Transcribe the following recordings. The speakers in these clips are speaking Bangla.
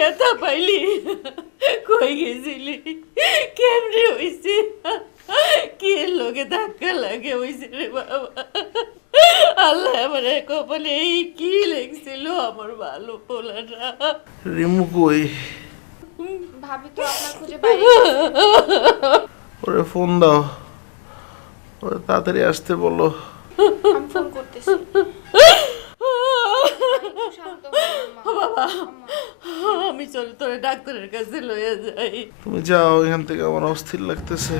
ব্যথা পাইলি? কই গেছিলি? কেমনে হইছে? কে লোকে ধাক্কা লাগে হইছে রে বাবা? আল্লাহ আমার কপালে এই কি লেগছিল আমার ভালো পোলাটা। রিমু কই? ভাবি তো আপনার খুঁজে বাইরে ওরে ফোন দাও, ওরে তাড়াতাড়ি আসতে বলো। আমি ফোন করতেছি। শান্ত হও আম্মা। বাবা আম্মা, আমি চল তোরে ডাক্তারের কাছে লইয়া যাই। তুমি যাও এখান থেকে, আমার অস্থির লাগতেছে।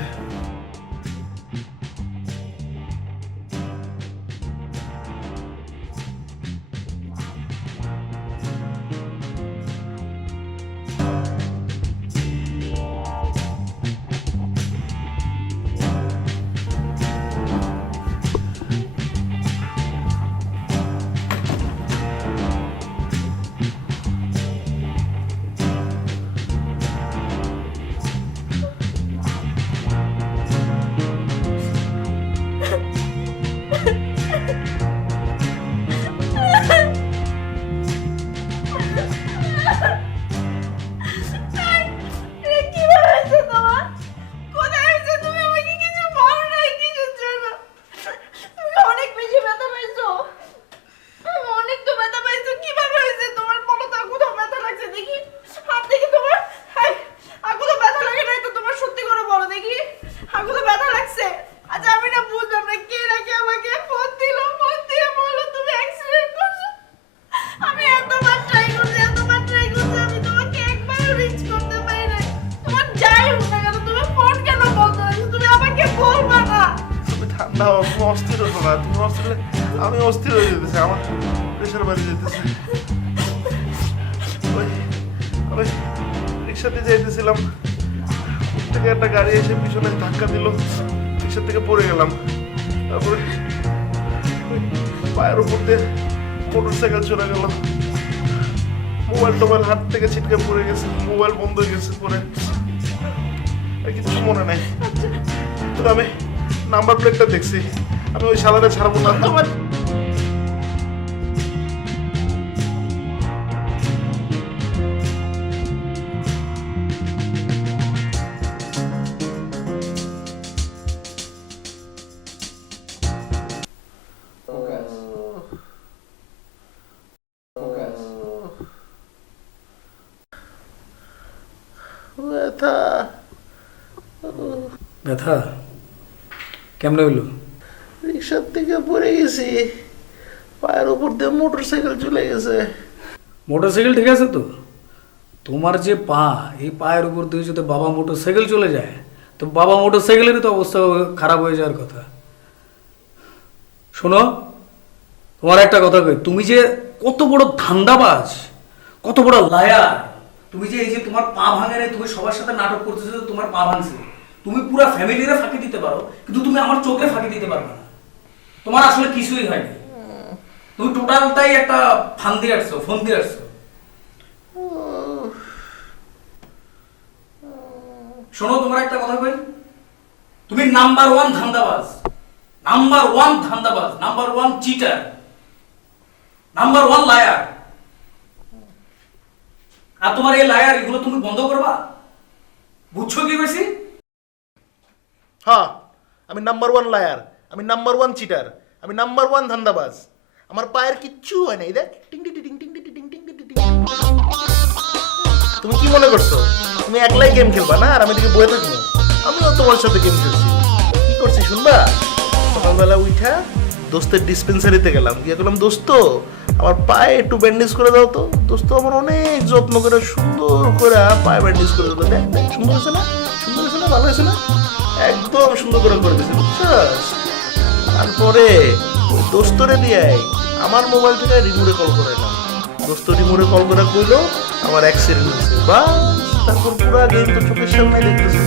কিভাবে হয়েছে তোমার? কোথায় হয়েছে? তুমি আমাকে কিছু বলো নাই কিছুর জন্য। তুমি অনেক বেশি ব্যথা পাইছো। অনেক তো ব্যথা পাইছো। কিভাবে হয়েছে তোমার? বলো তো, কোথাও ব্যথা লাগছে দেখি? হাত দেখি তোমার? কোথাও ব্যথা লাগে নাই তো? তোমার সত্যি করে বলো দেখি, কোথাও ব্যথা লাগছে? আচ্ছা আমি না বুঝলাম না, কে নাকি আমাকে ফোন দিল, ফোন দিয়ে বললো তুমি অ্যাক্সিডেন্ট করছো। আমি এতবার ট্রাই করছি, আমি তোমাকে একবারও রিচ করতে পারি নাই। তোমার যাই হোক না কেন, তুমি ফোন কেন বলছো? তুমি আমাকে বলবা না? তুমি ঠান্ডা হও, তুমি অস্থির হতো না। তুমি অস্থির হলে আমি অস্থির হয়ে যেতেছি, আমার প্রেশার বাড়ি যেতেছে। ওই আমি রিক্সাতে যাইতেছিলাম, ওর থেকে একটা গাড়ি এসে পিছনে ধাক্কা দিল, রিক্সা থেকে পড়ে গেলাম। তারপরে ওই পায়ের উপর দিয়ে মোটর সাইকেল চলে গেল, মোবাইল হাত থেকে ছিটকে পড়ে গেছে, মোবাইল বন্ধ হয়ে গেছে। পরে আর কিছু মনে নাই, কিন্তু আমি নাম্বার প্লেটটা দেখছি। আমি ওই শালারে ছাড়বো না। তোমার ব্যথা ব্যথা কেমনে হইল? রিক্সার থেকে পড়ে গেছি, পায়ের উপর দিয়ে মোটর সাইকেল চলে গেছে। মোটরসাইকেল ঠিক আছে তো? তোমার যে পা, এই পায়ের উপর দিয়ে যদি বাবা মোটরসাইকেল চলে যায়, তো বাবা মোটরসাইকেলেরই তো অবস্থা খারাপ হয়ে যাওয়ার কথা। শোনো, তোমার একটা কথা কই, তুমি যে কত বড় ধান্দাবাজ, কত বড় লায়ার। তুমি যে এই যে তোমার পা ভাঙে নাই, তুমি সবার সাথে নাটক করতেছো যে তোমার পা ভাঙছে। তুমি পুরো ফ্যামিলিরে ফাঁকি দিতে পারো, কিন্তু তুমি আমার চোখে ফাঁকি দিতে পারবে না। তোমার আসলে কিছুই হয়নি, তুমি টোটালটাই একটা ফান দিয়ে আসছো, ফোন দিয়ে আসছো। শোনো, তোমার একটা কথা কই, তুমি নাম্বার ওয়ান ধান্দাবাজ, নাম্বার ওয়ান ধান্দাবাজ, number one cheater, number one liar. আর তোমার এই লায়ার এগুলো তুমি বন্ধ করবা, বুঝছো কি বেশি? হ্যাঁ, আমি নাম্বার ওয়ান লায়ার, আমি নাম্বার ওয়ান চিটার, আমি নাম্বার ওয়ান ধান্দাবাজ। আমার পায়ের কিচ্ছু হয় নাই, দেখ টিং টিং টিং টিং টিং টিং টিং টিং টিং। তুমি কি মনে করছো তুমি একলাই গেম খেলবা না আর আমি দিকে বয়ে থাকবো? আমিও তোমার সাথে গেম খেলছি। কি করছি শুনবা? সকালবেলা উঠা দোস্তের ডিসপেন্সারিতে গেলাম, গিয়ে বললাম দোস্ত আমার পায়ে একটু ব্যান্ডেজ করে দাও তো। দোস্ত আমার অনেক যত্ন করে সুন্দর করে পায়ে ব্যান্ডেজ করে দিল। দেখ দেখ সুন্দর হয়েছে না, সুন্দর হয়েছে না, ভালো হয়েছে না? একদম সুন্দর করে দিয়েছে, বুঝছস? তারপরে ওই দোস্তরে দিয়ে আমার মোবাইল থেকে রিমুরে কল করে এলাম। দোস্ত রিমুরে কল করে কইলো আমার অ্যাক্সিডেন্ট হয়েছে। বা তারপর পুরো গেম তো চোখের সামনে দেখতেছি।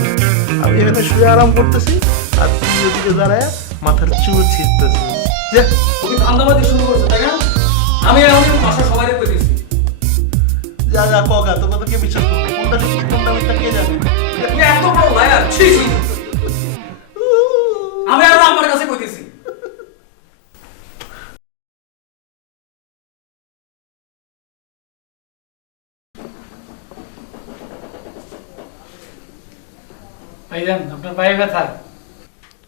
আমি এখানে শুয়ে আরাম করতেছি আর তুই ওদিকে দাঁড়ায় মাথার চুল ছিঁড়তেছিস। যা তুমি ধান্দাবাজি শুরু করছো, তাই না? আমি বাসা সবাই কই দিছি। যা যা কগা, তোর কথা কে বিশ্বাস করবে? কোনটা সত্যি কোনটা মিথ্যা কে জানে? তুমি এত বড় লায়ার, ছি ছি। আমি আর আমার কাছে কইতেছি। ভাইজান আপনার পায়ে ব্যথা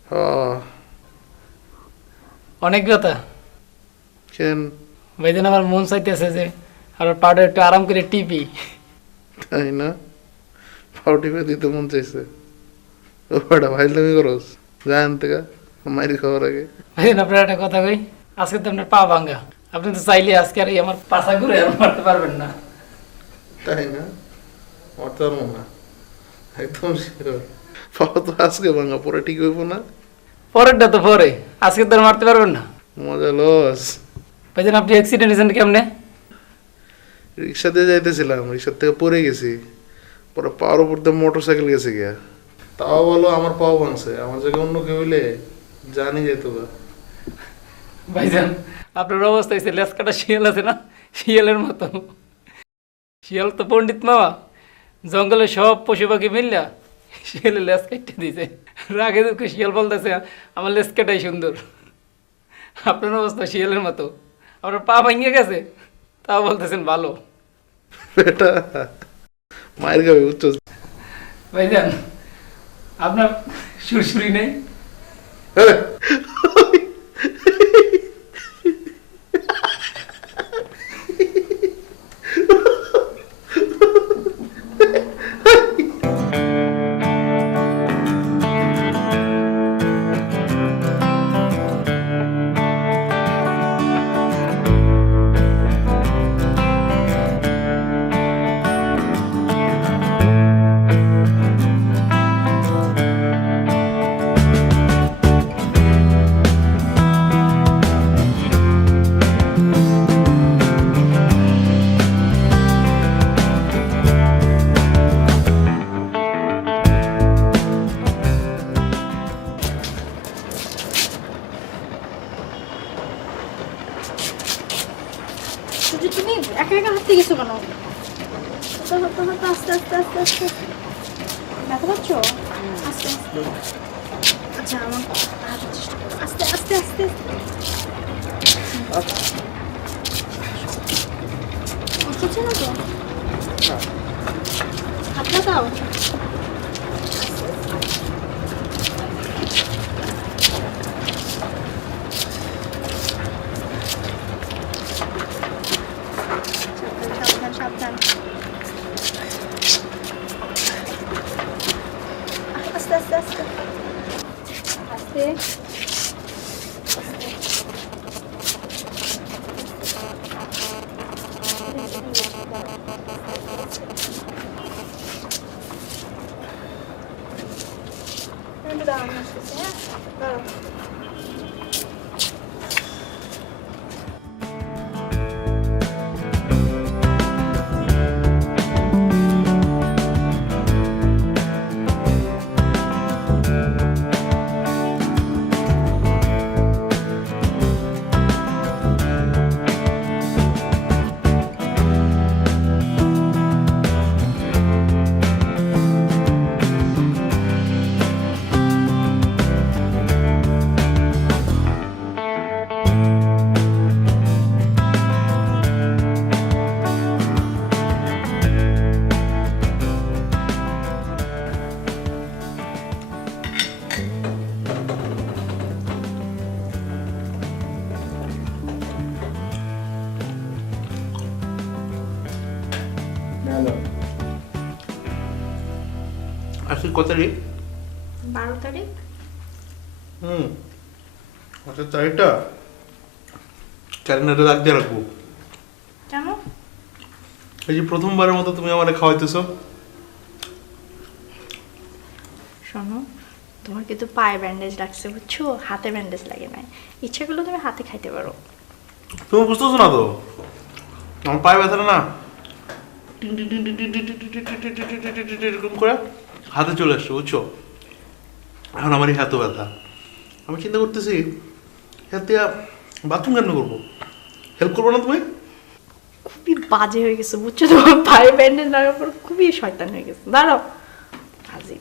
হ্যাঁ অনেক ব্যথা কেন ভাইজান আমার মন চাইতেছে যে আর পাউডার একটু আরাম করে টিপি তাই না পাউটি পে দিতে মন চাইছে ওটা ভাই তুমি করস জান থেকে মাইরি খাওয়ার আগে ভাইজান আপনার একটা কথা কই আজকে তো আপনার পা ভাঙ্গা আপনি তো চাইলে আজকে আর এই আমার পাশা ঘুরে আর মারতে পারবেন না তাই না মারতে পারবো না একদম শিওর পাওয়া তো আজকে ভাঙা পরে ঠিক হইব না পরেরটা তো পরে আজকে তো আর মারতে পারবেন না মজা লস ভাইজান আপনি অ্যাক্সিডেন্ট হয়েছেন কেমনে রিক্সা দিয়ে যাইতেছিলাম রিক্সার থেকে পড়ে গেছি পরে পাওয়ার উপর দিয়ে মোটর সাইকেল গেছে গিয়া তাও বলো আমার পাও ভাঙছে আমার জায়গায় অন্য কেউ হইলে জানি যেত বা ভাইজান আপনার অবস্থা হয়েছে লেস কাটা শিয়াল আছে না শিয়ালের মতো শিয়াল তো পণ্ডিত মামা জঙ্গলে সব পশু পাখি মিললা শিয়ালে লেস কেটে দিয়েছে রাগে দুঃখে শিয়াল বলতেছে আমার লেস কাটাই সুন্দর আপনার অবস্থা শিয়ালের মতো আপনার পা ভেঙে গেছে তাও বলতেছেন ভালো বেটা মায়ের গাবে উচ্চ ভাইজান আপনার সুরসুরি নেই শুধু তুমি একা একা হাঁটতে গেছো কেন হাঁটো হাঁটো হাঁটো আস্তে আস্তে আস্তে আস্তে ব্যথা পাচ্ছ আস্তে আস্তে আচ্ছা আমার হাঁটার চেষ্টা করো আস্তে আস্তে আস্তে কষ্ট হচ্ছে না তো হাতটা দাও সাবধান সাবধান আস্তে আস্তে আস্তে আস্তে দাঁড়ানো আসতেছে হ্যাঁ দাঁড়াও আজকে কত তারিখ 12 তারিখ আচ্ছা তারিখটা ক্যালেন্ডারে দাগ দিয়ে রাখবো কেন এই যে প্রথমবারের মতো তুমি আমারে খাওয়াইতেছো শোনো তোমার কিন্তু পায়ে ব্যান্ডেজ লাগছে বুঝছো হাতে ব্যান্ডেজ লাগে না ইচ্ছা করলে তুমি হাতে খাইতে পারো তুমি বুঝতেছো না তো আমার পায়ে ব্যথাটা না এরকম করে হাতে চলে আসছে বুঝছো এখন আমার এই হাতে ব্যথা আমি চিন্তা করতেছি হাতে বাথরুম কেন করবো হেল্প করবো না তুমি খুবই বাজে হয়ে গেছে বুঝছো তোমার পায়ে ব্যান্ডেজ লাগার পর খুবই শয়তান হয়ে গেছে দাঁড়াও বাজে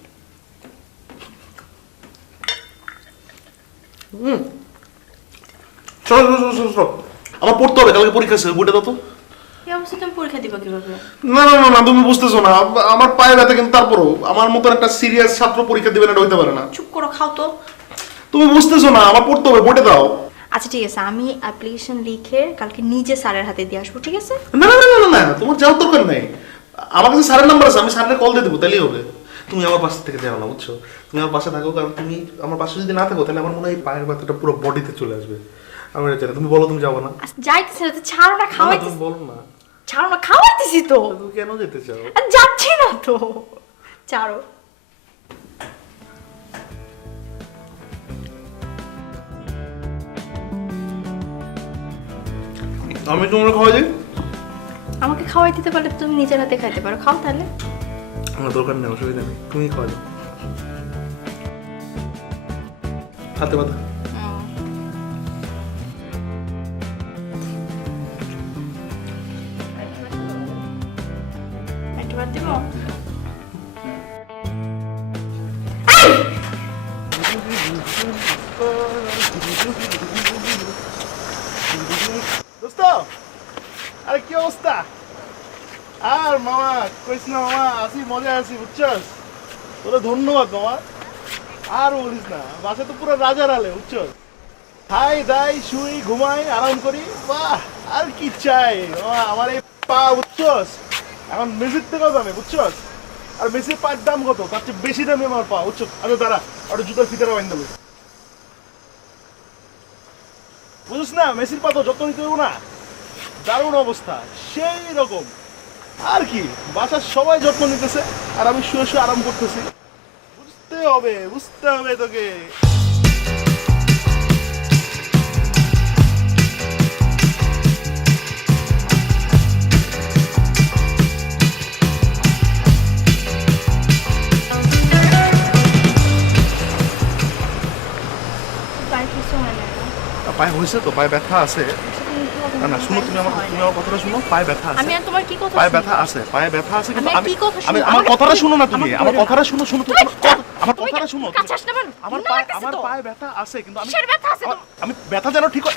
চলো চলো চলো চলো আমার পড়তে হবে কালকে পরীক্ষা আছে বইটা দাও তো এই অবস্থা তুমি পরীক্ষা দিবা কিভাবে? না না না না, তুমি বুঝতেছো না, আমার পায়ে ব্যথা, কিন্তু তারপরও আমার মতন একটা সিরিয়াস ছাত্র পরীক্ষা দিবে না, এটা হইতে পারে না। চুপ করো, খাও তো। তুমি বুঝতেছো না, আমার পড়তে হবে, পড়ে দাও। আচ্ছা ঠিক আছে, আমি অ্যাপ্লিকেশন লিখে কালকে নিজে স্যারের হাতে দিয়ে আসবো, ঠিক আছে? না না না না না, তোমার যাওয়ার দরকার নাই। আমার কাছে স্যারের নাম্বার আছে, আমি স্যারের কল দিয়ে দেবো, তাহলেই হবে। তুমি আমার পাশে থেকে যাও না, বুঝছো? তুমি আমার পাশে থাকো, কারণ তুমি আমার পাশে যদি না থাকো তাহলে আমার মনে হয় এই পায়ের ব্যথাটা পুরো বডিতে চলে আসবে। আমি এটা জানি। তুমি বলো তুমি যাবো না? আচ্ছা যাইতেছি না তো, ছাড়ো না, না, খাওয়াইতেছি। তুমি বলো না। ছাড়ো না, খাওয়াইতেছি তো। তুমি কেন যেতে চাও? আর যাচ্ছি না তো, ছাড়ো। আমি তোমার খাওয়া যাই? আমাকে খাওয়াই দিতে পারলে তুমি নিজের হাতে খাইতে পারো, খাও তাহলে। আমার দরকার নেই, অসুবিধা নেই, তুমি খাওয়া যাও। হাতে ব্যথা। একটু বাদ দিব? দোস্ত, আরে কি অবস্থা? আর মামা কইস না মামা, আসি মজা আছি, বুঝছস? তোরা ধন্যবাদ মামা। আর বলিস না, বাসা তো পুরো রাজার আলে, বুঝছস? খাই দাই শুই ঘুমাই আরাম করি, বাহ আর কি চাই মামা। আমার এই পা, বুঝছস, এখন মেসির থেকেও দামে, বুঝছস? আর মেসির পায়ের দাম কত? তার চেয়ে বেশি দামে আমার পা, বুঝছস? আচ্ছা দাঁড়া, আর জুতার ফিতারা বাইন দেবো, বুঝছ না? মেসির পা তো যত্ন নিতে দেবো না, দারুণ অবস্থা, সেই রকম। আর কি, বাসার সবাই যত্ন নিতেছে আর আমি শুয়ে শুয়ে আরাম করতেছি। বুঝতে হবে, বুঝতে হবে তোকে। পায়ে কিছু হয় না। পায়ে হয়েছে তো, পায়ে ব্যথা আছে। না না, শুনো, তুমি আমার কথাটা শুনো, পায়ে ব্যথা আছে। আমি আর তোমার কি কথা পায়ে শুনবো? ব্যথা আছে, পায়ে ব্যথা আছে, কিন্তু আমি আর কি কথা শুনবো? আমার কথাটা শুনো না তুমি, আমাকে আমার বলো না। কথাটা শুনো, শুনো তুমি, আমার তুমি কথাটা শুনো। কাছে আসলে আমার ঘৃণা পায়ে, লাগতেছে আমার তো। পায়ে ব্যথা আছে, কিন্তু আমি কিসের ব্যথা আছে আমি ব্যথা যেন ঠিক হয়।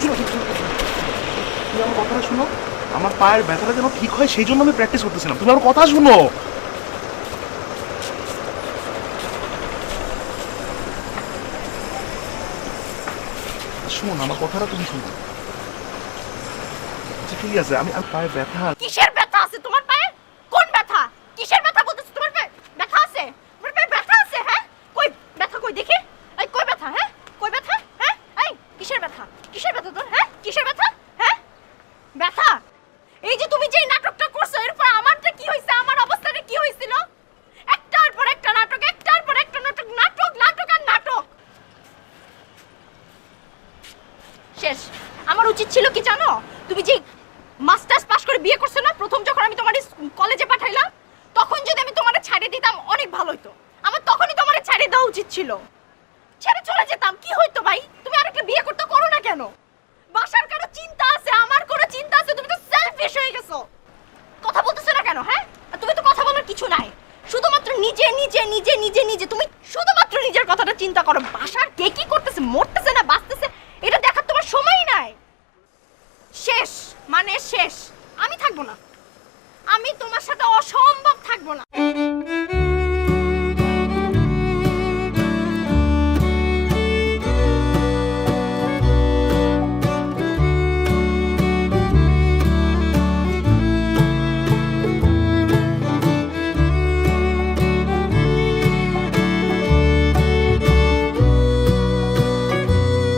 শুনো, তুমি আমার কথাটা শুনো, আমার পায়ের ব্যথাটা যেন ঠিক হয় সেই জন্য আমি প্র্যাকটিস করতেছিলাম। তুমি আমার কথা শুনো। শুনো আমার কথাটা, তুমি শুনো। আচ্ছা ঠিক আছে, আমি পায়ে ব্যথা আছে। কিসের ব্যথা আছে তোমার পায়ে? কোন ব্যথা? কিসের ব্যথা বলতেছ? তোমার পায়ে ব্যথা আছে? তোমার পায়ে ব্যথা আছে? হ্যাঁ, কই ব্যথা, কই দেখি। এই কই ব্যথা? হ্যাঁ, কই ব্যথা? হ্যাঁ, এই কিসের ব্যথা? কিসের ব্যথা তোর? হ্যাঁ, কিসের ব্যথা? হ্যাঁ, ব্যথা? এই যে তুমি যে নাটকটা করছো, এরপর আমারটা কি হইছে? আমার অবস্থাটা কি হইছিল? একটার পর একটা নাটক, একটার পর একটা নাটক, নাটক নাটক আর নাটক। শেষ। আমার উচিত ছিল কি জানো? তুমি যে মাস্টার্স পাশ করে বিয়ে করছো না, প্রথম যখন আমি তোমার কলেজে পাঠাইলাম, তখন যদি আমি তোমারে ছাড়ে দিতাম অনেক ভালো হতো। আমার তখনই তোমারে ছাড়ে দেওয়া উচিত ছিল। ছেড়ে চলে যেতাম, কি হইতো ভাই? তুমি আরেকটা বিয়ে করতে করো না কেন? বাসার কারো চিন্তা আছে, আমার কোনো চিন্তা আছে, তুমি তো সেলফিশ হয়ে গেছো। কথা বলতেছো না কেন? হ্যাঁ, আর তুমি তো কথা বলার কিছু নাই, শুধুমাত্র নিজে নিজে নিজে নিজে নিজে তুমি শুধুমাত্র নিজের কথাটা চিন্তা করো। বাসার কে কি করতেছে, মরতেছে না বাঁচতেছে, এটা দেখার তোমার সময়ই নাই। শেষ মানে শেষ। আমি থাকবো না, আমি তোমার সাথে অসম্ভব থাকবো না।